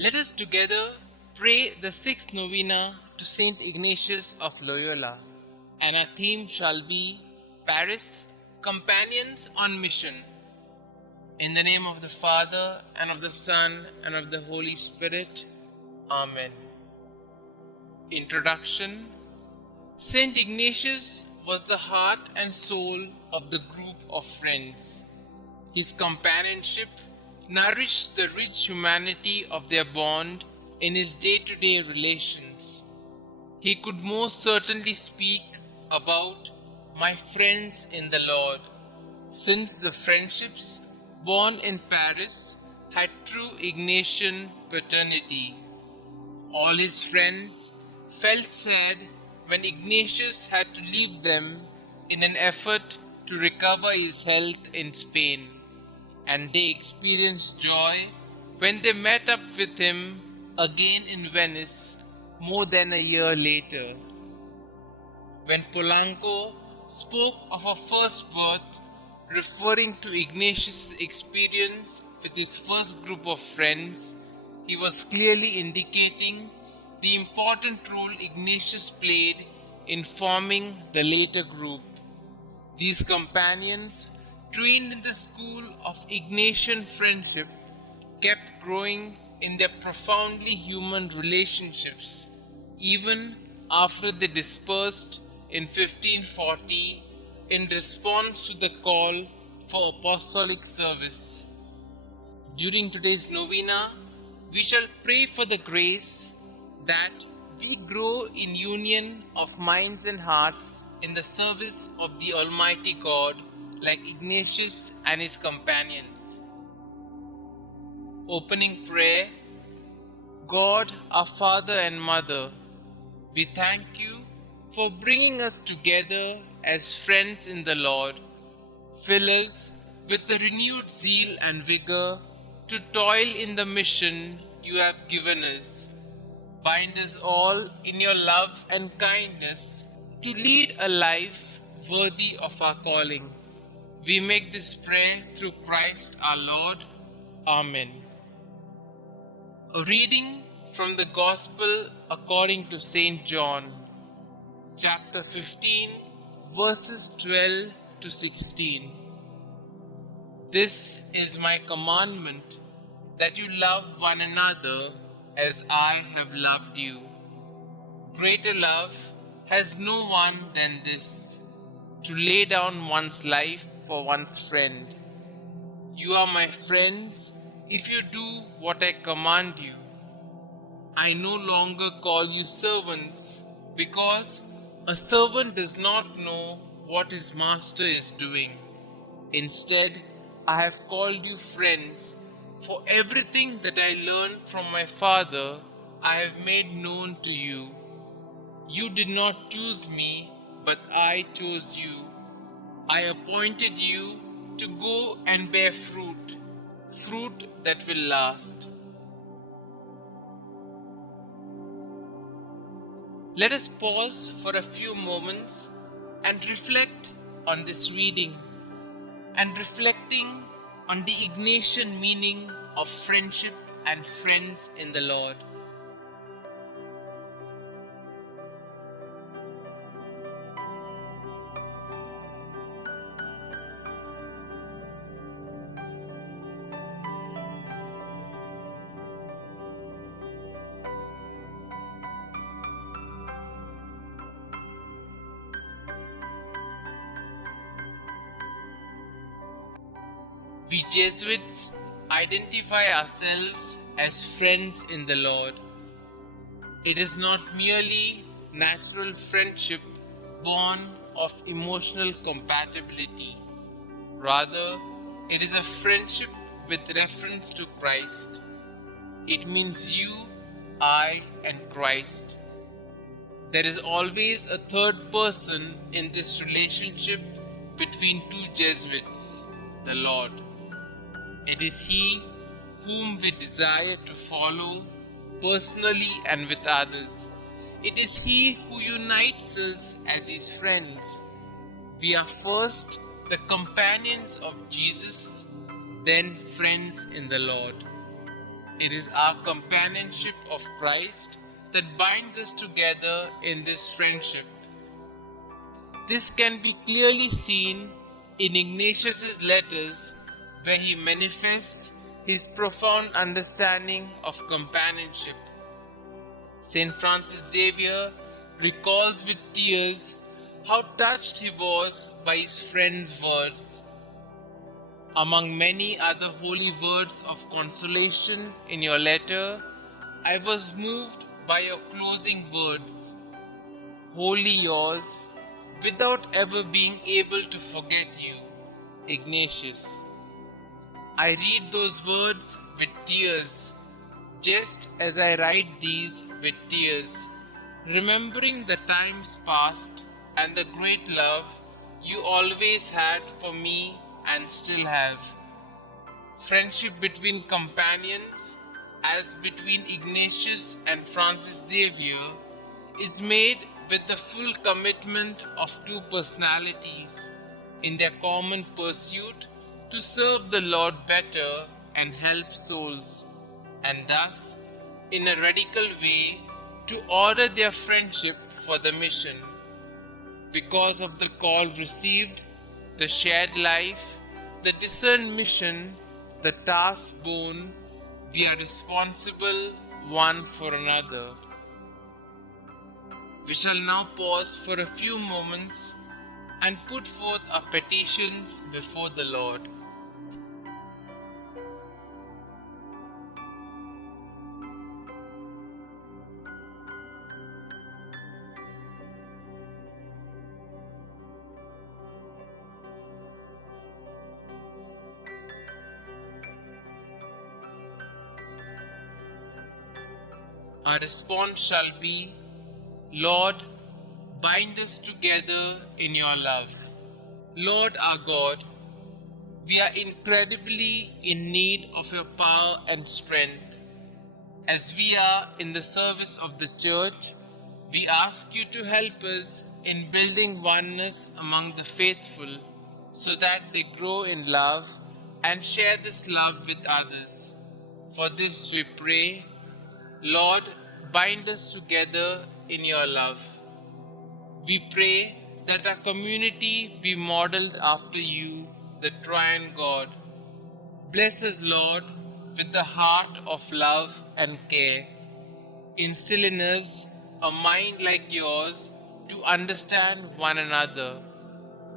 Let us together pray the sixth novena to St Ignatius of Loyola, and our theme shall be Paris, Companions on Mission. In the name of the Father, and of the Son, and of the Holy Spirit. Amen. Introduction. St Ignatius was the heart and soul of the group of friends. His companionship nourished the rich humanity of their bond in his day-to-day relations. He could most certainly speak about "my friends in the Lord," since the friendships born in Paris had true Ignatian paternity. All his friends felt sad when Ignatius had to leave them in an effort to recover his health in Spain, and they experienced joy when they met up with him again in Venice more than a year later. When Polanco spoke of a first birth, referring to Ignatius' experience with his first group of friends, he was clearly indicating the important role Ignatius played in forming the later group. These companions, trained in the school of Ignatian friendship, kept growing in their profoundly human relationships, even after they dispersed in 1540 in response to the call for apostolic service. During today's novena, we shall pray for the grace that we grow in union of minds and hearts in the service of the Almighty God, like Ignatius and his companions. Opening prayer. God, our Father and Mother, we thank you for bringing us together as friends in the Lord. Fill us with the renewed zeal and vigor to toil in the mission you have given us. Bind us all in your love and kindness to lead a life worthy of our calling. We make this prayer through Christ our Lord. Amen. A reading from the Gospel according to St John, chapter 15, verses 12 to 16. This is my commandment, that you love one another as I have loved you. Greater love has no one than this, to lay down one's life for one's friend. You are my friends if you do what I command you. I no longer call you servants, because a servant does not know what his master is doing. Instead, I have called you friends, for everything that I learned from my Father I have made known to you. You did not choose me, but I chose you. I appointed you to go and bear fruit, fruit that will last. Let us pause for a few moments and reflect on this reading, and reflecting on the Ignatian meaning of friendship and friends in the Lord. We Jesuits identify ourselves as friends in the Lord. It is not merely natural friendship born of emotional compatibility. Rather, it is a friendship with reference to Christ. It means you, I, and Christ. There is always a third person in this relationship between two Jesuits, the Lord. It is He whom we desire to follow personally and with others. It is He who unites us as His friends. We are first the companions of Jesus, then friends in the Lord. It is our companionship of Christ that binds us together in this friendship. This can be clearly seen in Ignatius's letters, where he manifests his profound understanding of companionship. St. Francis Xavier recalls with tears how touched he was by his friend's words. Among many other holy words of consolation in your letter, I was moved by your closing words, wholly yours, without ever being able to forget you, Ignatius. I read those words with tears, just as I write these with tears, remembering the times past and the great love you always had for me and still have. Friendship between companions, as between Ignatius and Francis Xavier, is made with the full commitment of two personalities in their common pursuit to serve the Lord better and help souls, and thus, in a radical way, to order their friendship for the mission. Because of the call received, the shared life, the discerned mission, the task borne, we are responsible one for another. We shall now pause for a few moments and put forth our petitions before the Lord. Our response shall be, Lord, bind us together in your love. Lord our God, we are incredibly in need of your power and strength. As we are in the service of the Church, we ask you to help us in building oneness among the faithful so that they grow in love and share this love with others. For this we pray, Lord, bind us together in your love. We pray that our community be modeled after you, the triune God. Bless us, Lord, with the heart of love and care. Instill in us a mind like yours to understand one another.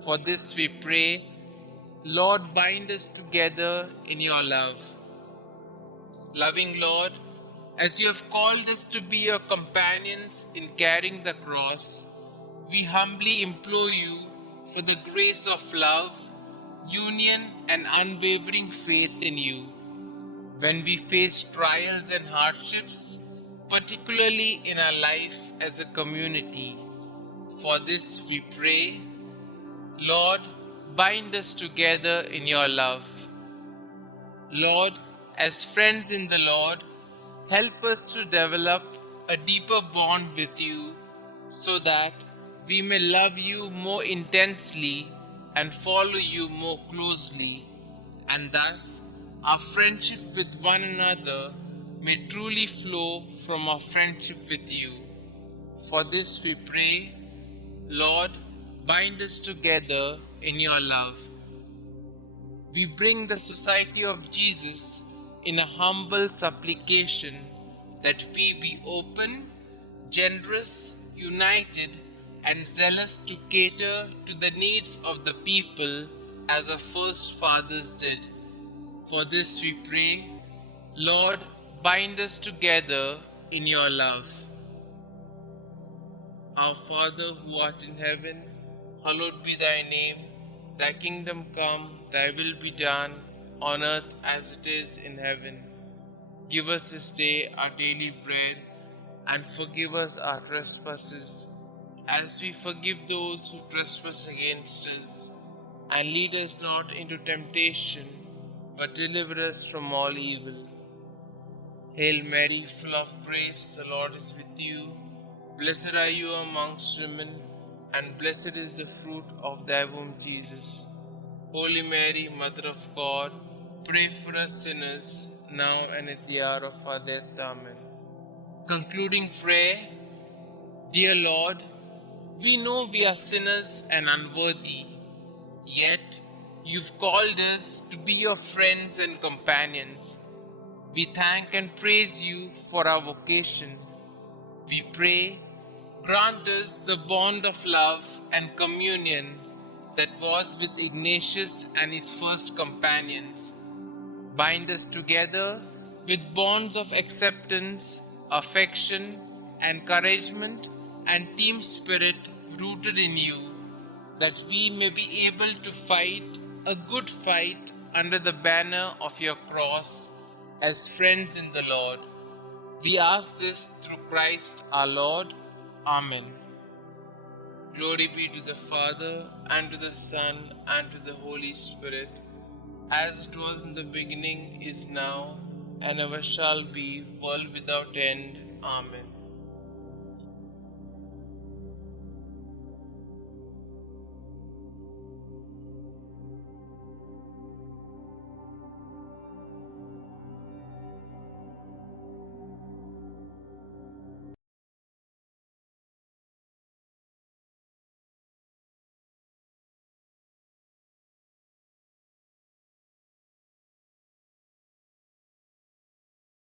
For this we pray, Lord, bind us together in your love. Loving Lord, as you have called us to be your companions in carrying the cross, we humbly implore you for the grace of love, union, and unwavering faith in you. When we face trials and hardships, particularly in our life as a community, for this we pray, Lord, bind us together in your love. Lord, as friends in the Lord, help us to develop a deeper bond with you so that we may love you more intensely and follow you more closely, and thus our friendship with one another may truly flow from our friendship with you. For this we pray, Lord, bind us together in your love. We bring the Society of Jesus in a humble supplication that we be open, generous, united, and zealous to cater to the needs of the people as our first fathers did. For this we pray, Lord, bind us together in your love. Our Father who art in heaven, hallowed be thy name. Thy kingdom come, thy will be done, on earth as it is in heaven. Give us this day our daily bread, and forgive us our trespasses, as we forgive those who trespass against us. And lead us not into temptation, but deliver us from all evil. Hail Mary, full of grace, the Lord is with you. Blessed are you amongst women, and blessed is the fruit of thy womb, Jesus. Holy Mary, Mother of God, pray for us sinners, now and at the hour of our death. Amen. Concluding prayer. Dear Lord, we know we are sinners and unworthy, yet you've called us to be your friends and companions. We thank and praise you for our vocation. We pray, grant us the bond of love and communion that was with Ignatius and his first companions. Bind us together with bonds of acceptance, affection, encouragement, and team spirit rooted in you, that we may be able to fight a good fight under the banner of your cross as friends in the Lord. We ask this through Christ our Lord. Amen. Glory be to the Father, and to the Son, and to the Holy Spirit, as it was in the beginning, is now, and ever shall be, world without end. Amen.